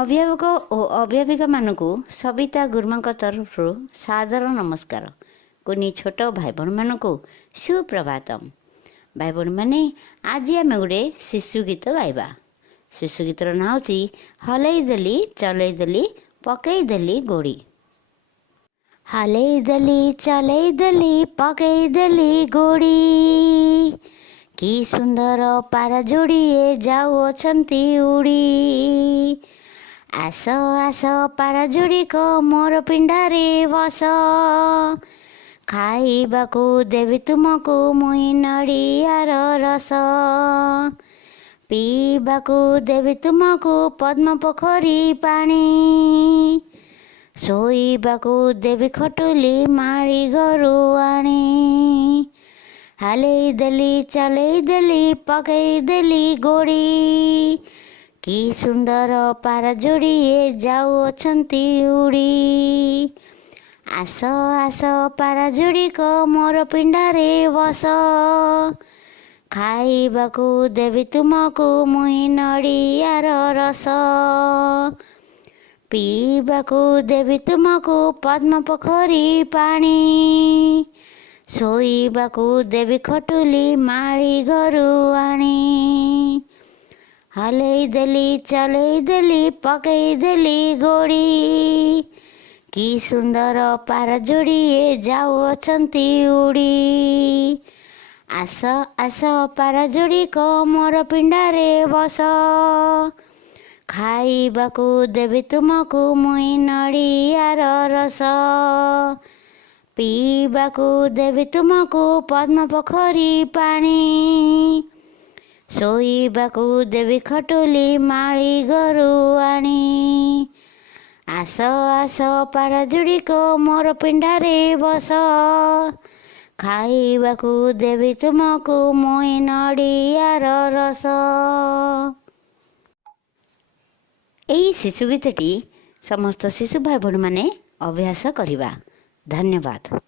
अभिभावक और अभिभाविका मानकु सबिता गुरुमा तरफ सादर नमस्कार। कुनी छोट भाई भण मानकु सुप्रभातम। भाई भण माने आज आम गोटे शिशु गीत गाइबा। शिशु गीतर ना हूँ हलई देली चलई देली पकई देली गोड़ी। हलई देली चलई देली पकई देली गोड़ी, कि सुंदर पारा जोड़िए जाऊँचंती उड़ी। आस आस पारा जोड़िक मोर पिंडारे बस, खाइबाकू देवी तुमको मुई नड़ियार रस। पीबाकू देवी तुमको पद्म पोखरी पानी, शोइबाकू देवी खटुली माड़ी घरू आनी। हलई देली चलई देली पकई देली गोड़ी, कि सुंदर पारा जोड़िए जाऊँचंती उड़ी। आस आस पारा जोड़िक मोर पिंडारे बस, खाइबाकू देवी तुमको मुई नड़ियार रस। पीबाकू देवी तुमको पद्म पोखरी पानी, शोइबाकू देवी खटुली माड़ी घरू आनी। हलई देली चलई देली पकई देली गोड़ी, कि सुंदर पारा जोड़िए जाऊँचंती उड़ी। आस आस पारा जोड़िक मोर पिंडारे बस, खाइबाकू देवी तुमको मुई नड़ियार रस। पीबाकू देवी तुमको पद्म पोखरी पानी, शोइबाकू देवी खटुली माड़ी घरू आनी। आस आस पारा जोड़िक मोर पिंडारे बस, खाइबाकू देवी तुमको मुई नड़ियार रस। एई शिशु गीतटी समस्त शिशु भाई भण माने अभ्यास करिबा। धन्यवाद।